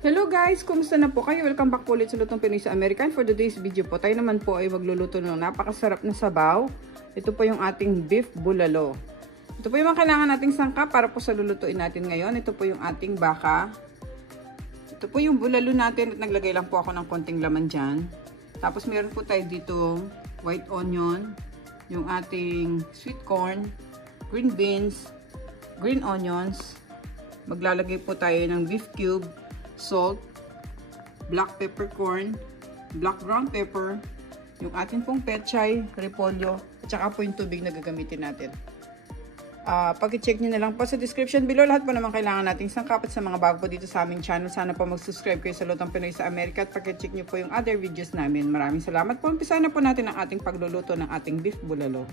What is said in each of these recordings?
Hello guys! Kumusta na po kayo? Welcome back po ulit sa Lutong Pinoy sa American. For today's video po, tayo naman po ay magluluto ng napakasarap na sabaw. Ito po yung ating beef bulalo. Ito po yung mga kailangan nating sangkap para po sa lulutuin natin ngayon. Ito po yung ating baka. Ito po yung bulalo natin at naglagay lang po ako ng konting laman dyan. Tapos meron po tayo dito white onion, yung ating sweet corn, green beans, green onions. Maglalagay po tayo ng beef cube, salt, black peppercorn, black ground pepper, yung ating pong pechay, repolyo, at saka po yung tubig na gagamitin natin. Pag-check nyo na lang po sa description below lahat po naman kailangan nating sangkap. At sa mga bago po dito sa aming channel, sana po mag-subscribe kayo sa Lutong Pinoy sa Amerika at pag-check nyo po yung other videos namin. Maraming salamat po. Umpisahan na po natin ang ating pagluluto ng ating beef bulalo.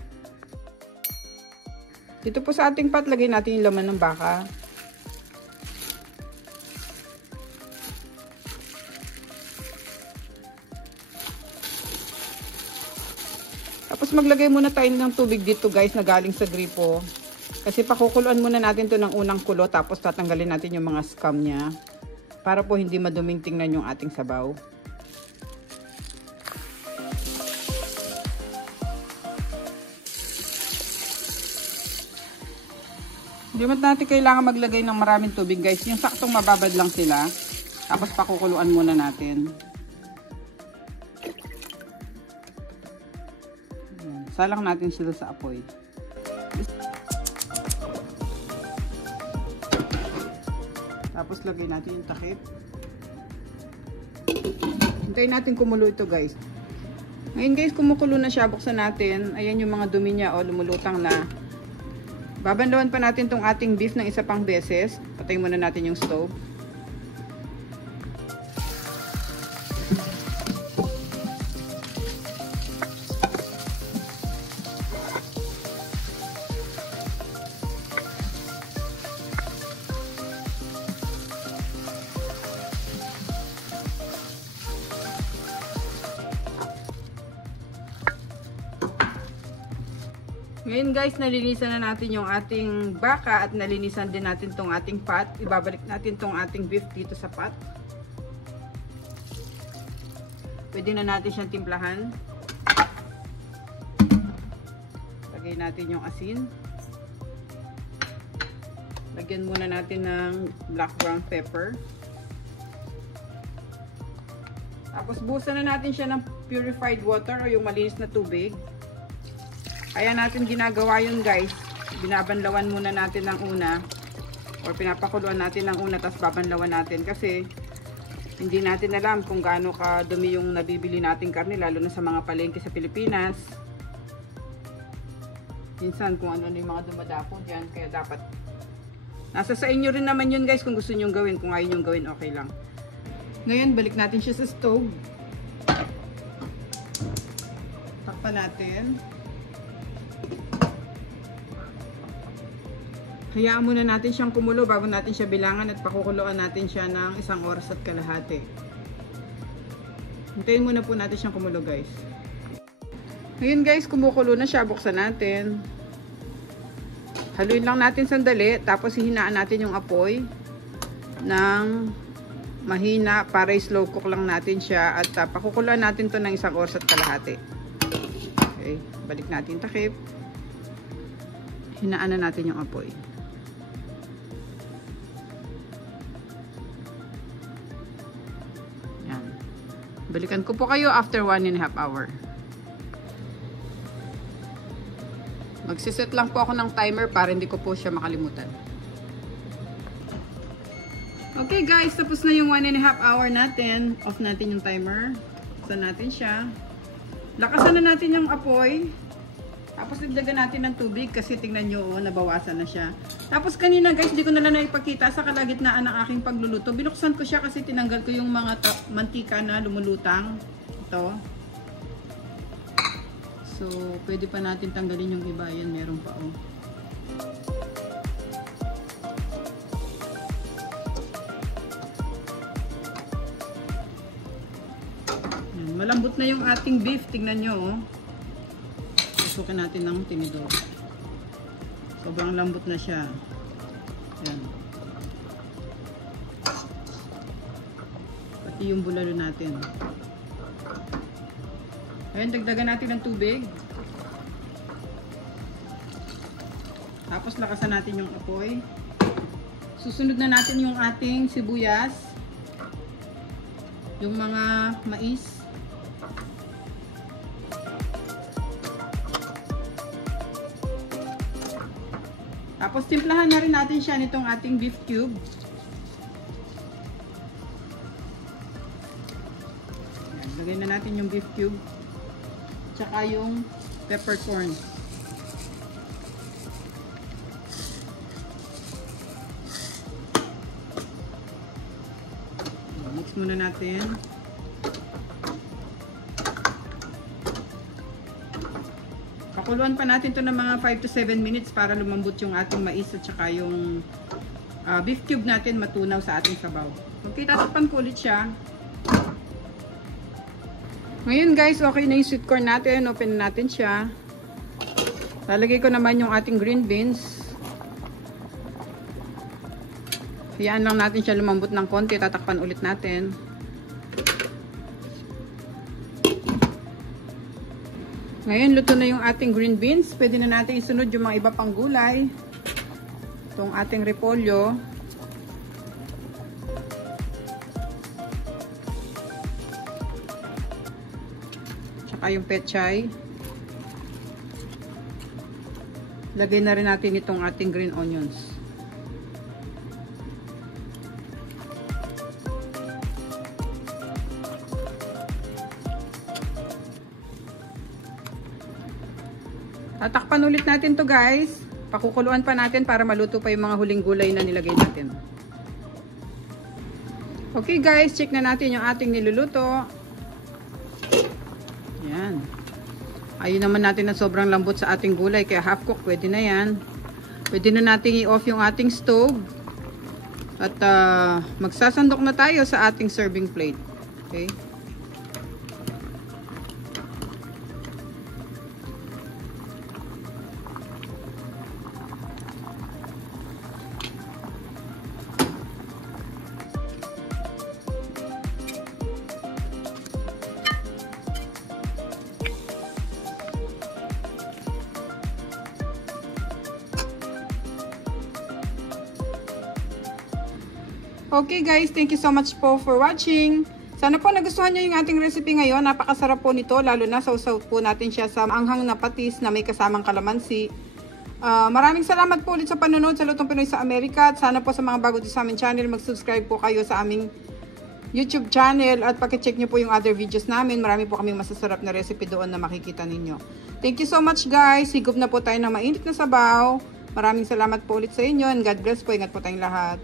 Dito po sa ating pot, lagay natin yung laman ng baka. Tapos maglagay muna tayo ng tubig dito guys na galing sa gripo. Kasi pakukuluan muna natin to ng unang kulo tapos tatanggalin natin yung mga scum niya. Para po hindi maduming tingnan yung ating sabaw. Hindi natin kailangan maglagay ng maraming tubig guys. Yung saktong mababad lang sila. Tapos pakukuluan muna natin. Salang natin sila sa apoy. Tapos lagay natin yung takip. Hintayin natin kumulo ito guys. Ngayon guys, kumukulo na siya. Buksan natin. Ayan yung mga dumi niya o lumulutang na. Babandawan pa natin tong ating beef ng isa pang beses. Patayin muna natin yung stove. Ngayon guys, nalinisan na natin yung ating baka at nalinisan din natin tong ating pot. Ibabalik natin tong ating beef dito sa pot. Pwede na natin siyang timplahan. Lagay natin yung asin. Lagyan muna natin ng black ground pepper. Tapos buhusan na natin siya ng purified water o yung malinis na tubig. Kaya natin ginagawa yun guys. Binabanlawan muna natin ng una. Or pinapakuluan natin ng una tapos babanlawan natin. Kasi hindi natin alam kung gaano kadumi yung nabibili nating karne. Lalo na sa mga palengke sa Pilipinas. Minsan kung ano yung mga dumadapo dyan. Kaya dapat. Nasa sa inyo rin naman yun guys kung gusto nyo gawin. Kung ayaw nyo gawin okay lang. Ngayon balik natin siya sa stove. Takpan natin. Hayaan muna natin siyang kumulo bago natin siya bilangan at pakukuluan natin siya ng 1 oras at kalahati. Hintayin muna po natin siyang kumulo guys. Ngayon guys, kumukulo na siya. Buksan natin. Haluin lang natin sandali. Tapos hihinaan natin yung apoy ng mahina para slow cook lang natin siya. At pakukuluan natin to ng 1 oras at kalahati. Okay, balik natin takip. Hinaan na natin yung apoy. Balikan ko po kayo after 1.5 hour. Magsiset lang po ako ng timer para hindi ko po siya makalimutan. Okay guys, tapos na yung 1.5 hour natin. Off natin yung timer. Buksan natin siya. Lakasan na natin yung apoy. Tapos nagdagan natin ng tubig kasi tingnan nyo, oh, nabawasan na siya. Tapos kanina guys, di ko na lang naipakita sa kalagitnaan ng aking pagluluto. Binuksan ko siya kasi tinanggal ko yung mga mantika na lumulutang. Ito. So, pwede pa natin tanggalin yung iba. Yan, meron pa oh. Yan, malambot na yung ating beef. Tingnan nyo oh. Susukin natin ng tinidor. Sobrang lambot na siya. Yan. yung bulalo natin. Ngayon, dagdagan natin ng tubig. Tapos lakasan natin yung apoy. Susunod na natin yung ating sibuyas. Yung mga mais. Tapos timplahan na rin natin siya nitong ating beef cube. Ayan, lagay na natin yung beef cube. Tsaka yung peppercorn. Mix muna natin. Pakuluan pa natin to ng mga 5 to 7 minutes para lumambot yung ating mais at saka yung beef cube natin matunaw sa ating sabaw. Okay, tatakpan ko ulit siya. Ngayon guys, okay na yung sweet corn natin. Open natin siya. Lalagay ko naman yung ating green beans. Hayaan lang natin siya lumambot ng konti. Tatakpan ulit natin. Ngayon, luto na yung ating green beans. Pwede na natin isunod yung mga iba pang gulay. Itong ating repolyo. Tsaka yung pechay. Lagay na rin natin itong ating green onions. Tatakpan ulit natin to guys. Pakukuluan pa natin para maluto pa yung mga huling gulay na nilagay natin. Okay guys, check na natin yung ating niluluto. Yan. Ayun naman natin na sobrang lambot sa ating gulay. Kaya half cook, pwede na yan. Pwede na natin i-off yung ating stove. At magsasandok na tayo sa ating serving plate. Okay. Okay guys, thank you so much po for watching. Sana po nagustuhan nyo yung ating recipe ngayon. Napakasarap po nito, lalo na sausaw po natin siya sa anghang na patis na may kasamang kalamansi. Maraming salamat po ulit sa panonood sa Lutong Pinoy sa Amerika. At sana po sa mga bago din sa aming channel, mag-subscribe po kayo sa aming YouTube channel. At pakicheck nyo po yung other videos namin. Marami po kaming masasarap na recipe doon na makikita ninyo. Thank you so much guys. Higop na po tayo ng mainit na sabaw. Maraming salamat po ulit sa inyo. And God bless po. Ingat po tayong lahat.